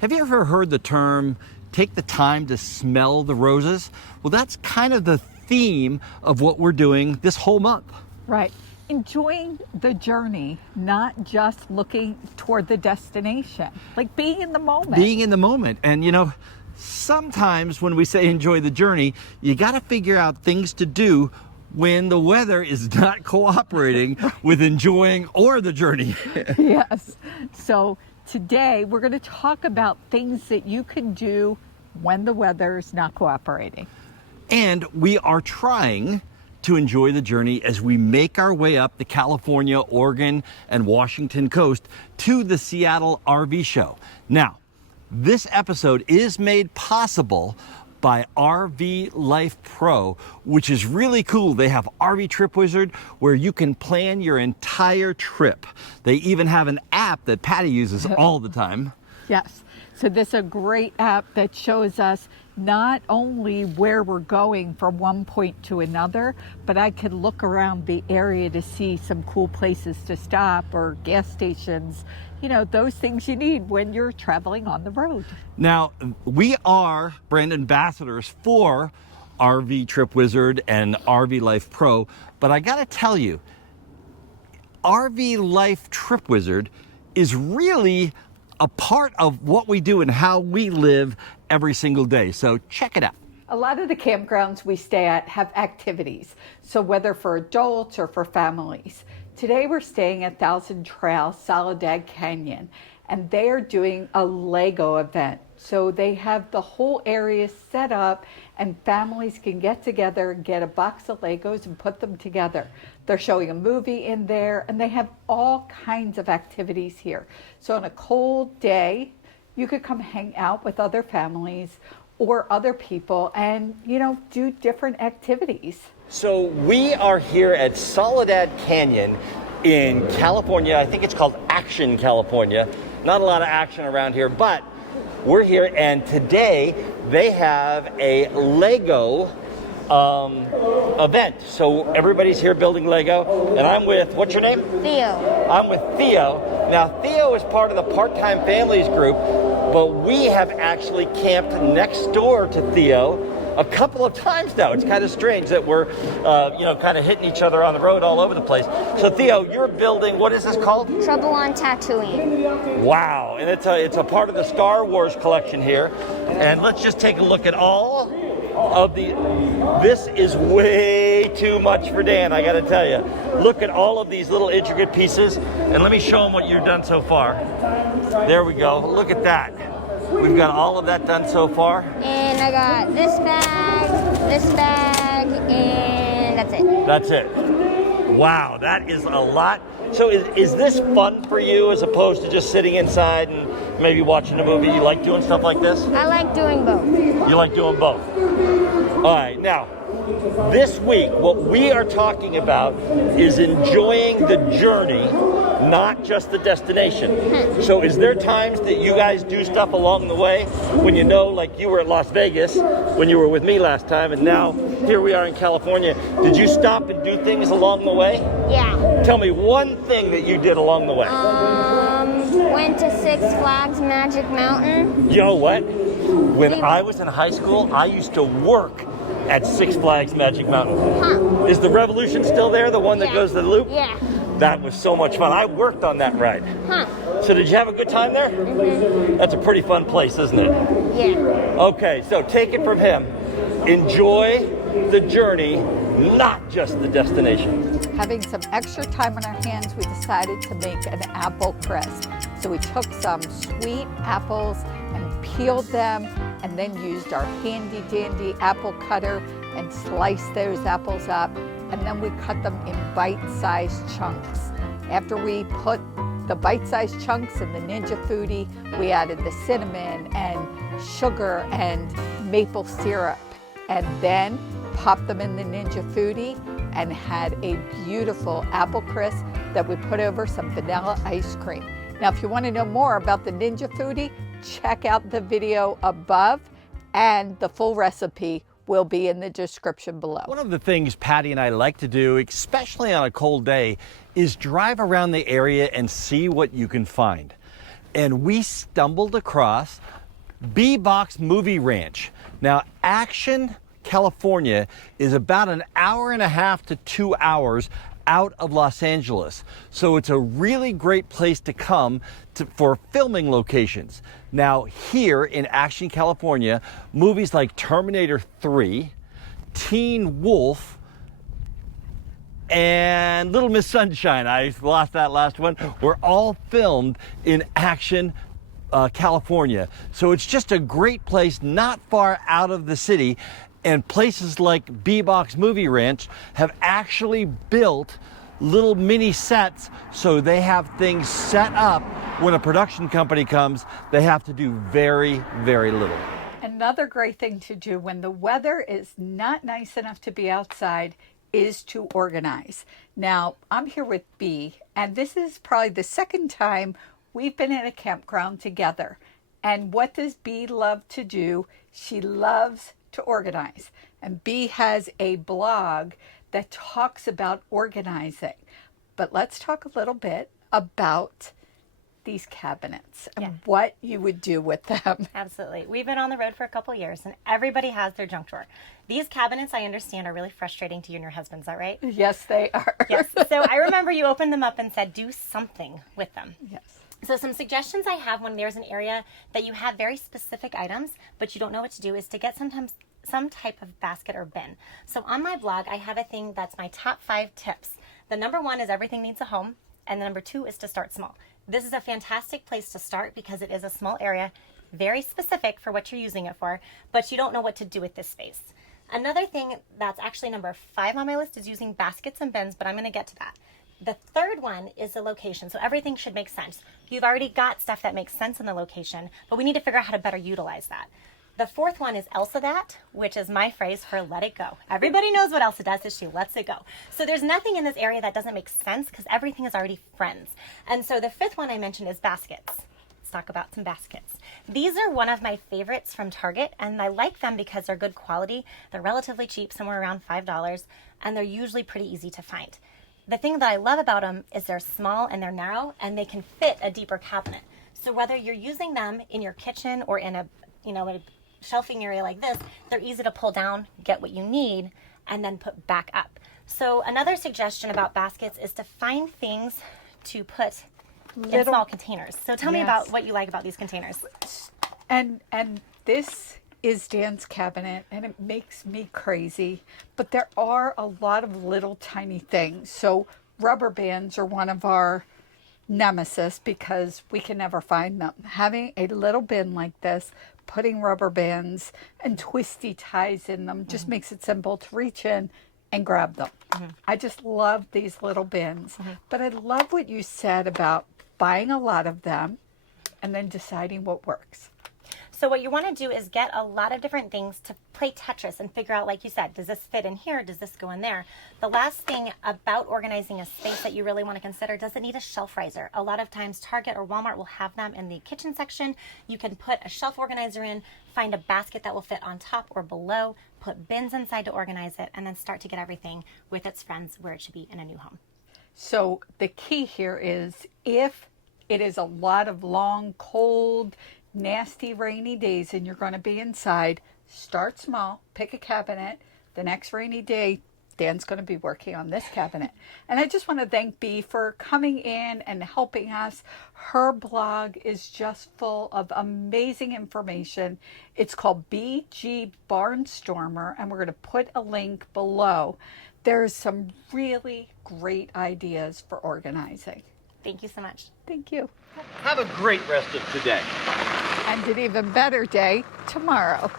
Have you ever heard the term, take the time to smell the roses? Well, that's kind of the theme of what we're doing this whole month. Right. Enjoying the journey, not just looking toward the destination. Like being in the moment. Being in the moment. And you know, sometimes when we say enjoy the journey, you got to figure out things to do when the weather is not cooperating with enjoying or the journey. Yes. So today we're going to talk about things that you can do when the weather is not cooperating. And we are trying to enjoy the journey as we make our way up the California, Oregon, and Washington coast to the Seattle RV show. Now, this episode is made possible by RV Life Pro, which is really cool. They have RV Trip Wizard where you can plan your entire trip. They even have an app that Patti uses all the time. Yes. So this is a great app that shows us not only where we're going from one point to another, but I could look around the area to see some cool places to stop or gas stations, you know, those things you need when you're traveling on the road. Now, we are brand ambassadors for RV Trip Wizard and RV Life Pro, but I gotta tell you, RV Life Trip Wizard is really a part of what we do and how we live every single day. So check it out. A lot of the campgrounds we stay at have activities, so whether for adults or for families. Today we're staying at Thousand Trail, Soledad Canyon, and they are doing a Lego event. So they have the whole area set up and families can get together and get a box of Legos and put them together. They're showing a movie in there and they have all kinds of activities here. So on a cold day, you could come hang out with other families or other people and, you know, do different activities. So we are here at Soledad Canyon in California. I think it's called Action, California. Not a lot of action around here, but we're here and today they have a Lego event. So everybody's here building Lego and I'm with, what's your name? Theo. I'm with Theo. Now Theo is part of the part-time families group, but we have actually camped next door to Theo a couple of times now. It's kind of strange that we're, kind of hitting each other on the road all over the place. So Theo, you're building, what is this called? Trouble on Tatooine. Wow, and it's a part of the Star Wars collection here. And let's just take a look at all of this is way too much for Dan, I gotta tell you. Look at all of these little intricate pieces, and let me show them what you've done so far. There we go, look at that. We've got all of that done so far. And I got this bag, and that's it. That's it. Wow, that is a lot. So is this fun for you as opposed to just sitting inside and maybe watching a movie? You like doing stuff like this? I like doing both. You like doing both? All right, now, this week, what we are talking about is enjoying the journey, not just the destination. So is there times that you guys do stuff along the way when you know, like you were at Las Vegas when you were with me last time, and now here we are in California. Did you stop and do things along the way? Yeah. Tell me one thing that you did along the way. Went to Six Flags Magic Mountain. You know what? When I was in high school, I used to work at Six Flags Magic Mountain. Huh. Is the Revolution still there, the one that goes to the loop? Yeah. That was so much fun. I worked on that ride. Huh. So did you have a good time there? Mm-hmm. That's a pretty fun place, isn't it? Yeah. Okay, so take it from him. Enjoy the journey, not just the destination. Having some extra time on our hands, we decided to make an apple crisp. So we took some sweet apples and peeled them and then used our handy dandy apple cutter and sliced those apples up, and then we cut them in bite-sized chunks. After we put the bite-sized chunks in the Ninja Foodie, we added the cinnamon and sugar and maple syrup, and then popped them in the Ninja Foodie and had a beautiful apple crisp that we put over some vanilla ice cream. Now, if you want to know more about the Ninja Foodie, check out the video above, and the full recipe will be in the description below. One of the things Patti and I like to do, especially on a cold day, is drive around the area and see what you can find. and we stumbled across B-Box Movie Ranch. Now, Action, California is about an hour and a half to 2 hours out of Los Angeles. So it's a really great place to come for filming locations. Now, here in Action, California, movies like Terminator 3, Teen Wolf, and Little Miss Sunshine, I lost that last one, were all filmed in Action, California. So it's just a great place not far out of the city, and places like B-Box Movie Ranch have actually built little mini sets, so they have things set up. When a production company comes, they have to do very, very little. Another great thing to do when the weather is not nice enough to be outside is to organize. Now, I'm here with Bee, and this is probably the second time we've been at a campground together. And what does Bee love to do? She loves to organize. And Bee has a blog that talks about organizing. But let's talk a little bit about these cabinets and what you would do with them. Absolutely. We've been on the road for a couple years and everybody has their junk drawer. These cabinets, I understand, are really frustrating to you and your husband. Is that right? Yes, they are. Yes. So I remember you opened them up and said, do something with them. Yes. So some suggestions I have when there's an area that you have very specific items, but you don't know what to do, is to get sometimes some type of basket or bin. So on my blog, I have a thing that's my top 5 tips. The number 1 is everything needs a home. And the number 2 is to start small. This is a fantastic place to start because it is a small area, very specific for what you're using it for, but you don't know what to do with this space. Another thing that's actually number 5 on my list is using baskets and bins, but I'm going to get to that. The third one is the location. So everything should make sense. You've already got stuff that makes sense in the location, but we need to figure out how to better utilize that. The fourth one is Elsa that, which is my phrase for let it go. Everybody knows what Elsa does is she lets it go. So there's nothing in this area that doesn't make sense because everything is already friends. And so the fifth one I mentioned is baskets. Let's talk about some baskets. These are one of my favorites from Target, and I like them because they're good quality. They're relatively cheap, somewhere around $5, and they're usually pretty easy to find. The thing that I love about them is they're small and they're narrow, and they can fit a deeper cabinet. So whether you're using them in your kitchen or in a shelving area like this, they're easy to pull down, get what you need, and then put back up. So another suggestion about baskets is to find things to put in small containers. So tell me about what you like about these containers. And this is Dan's cabinet, and it makes me crazy, but there are a lot of little tiny things. So rubber bands are one of our nemesis because we can never find them. Having a little bin like this, putting rubber bands and twisty ties in them just makes it simple to reach in and grab them. I just love these little bins. But I love what you said about buying a lot of them and then deciding what works. So what you want to do is get a lot of different things to play Tetris and figure out, like you said, does this fit in here? Does this go in there? The last thing about organizing a space that you really want to consider, does it need a shelf riser? A lot of times Target or Walmart will have them in the kitchen section. You can put a shelf organizer in, find a basket that will fit on top or below, put bins inside to organize it, and then start to get everything with its friends where it should be in a new home. So the key here is if it is a lot of long, cold, nasty, rainy days and you're going to be inside, start small, pick a cabinet. The next rainy day, Dan's going to be working on this cabinet. And I just want to thank Bee for coming in and helping us. Her blog is just full of amazing information. It's called BG Barnstormer, and we're going to put a link below. There's some really great ideas for organizing. Thank you so much. Thank you. Have a great rest of today. And an even better day tomorrow.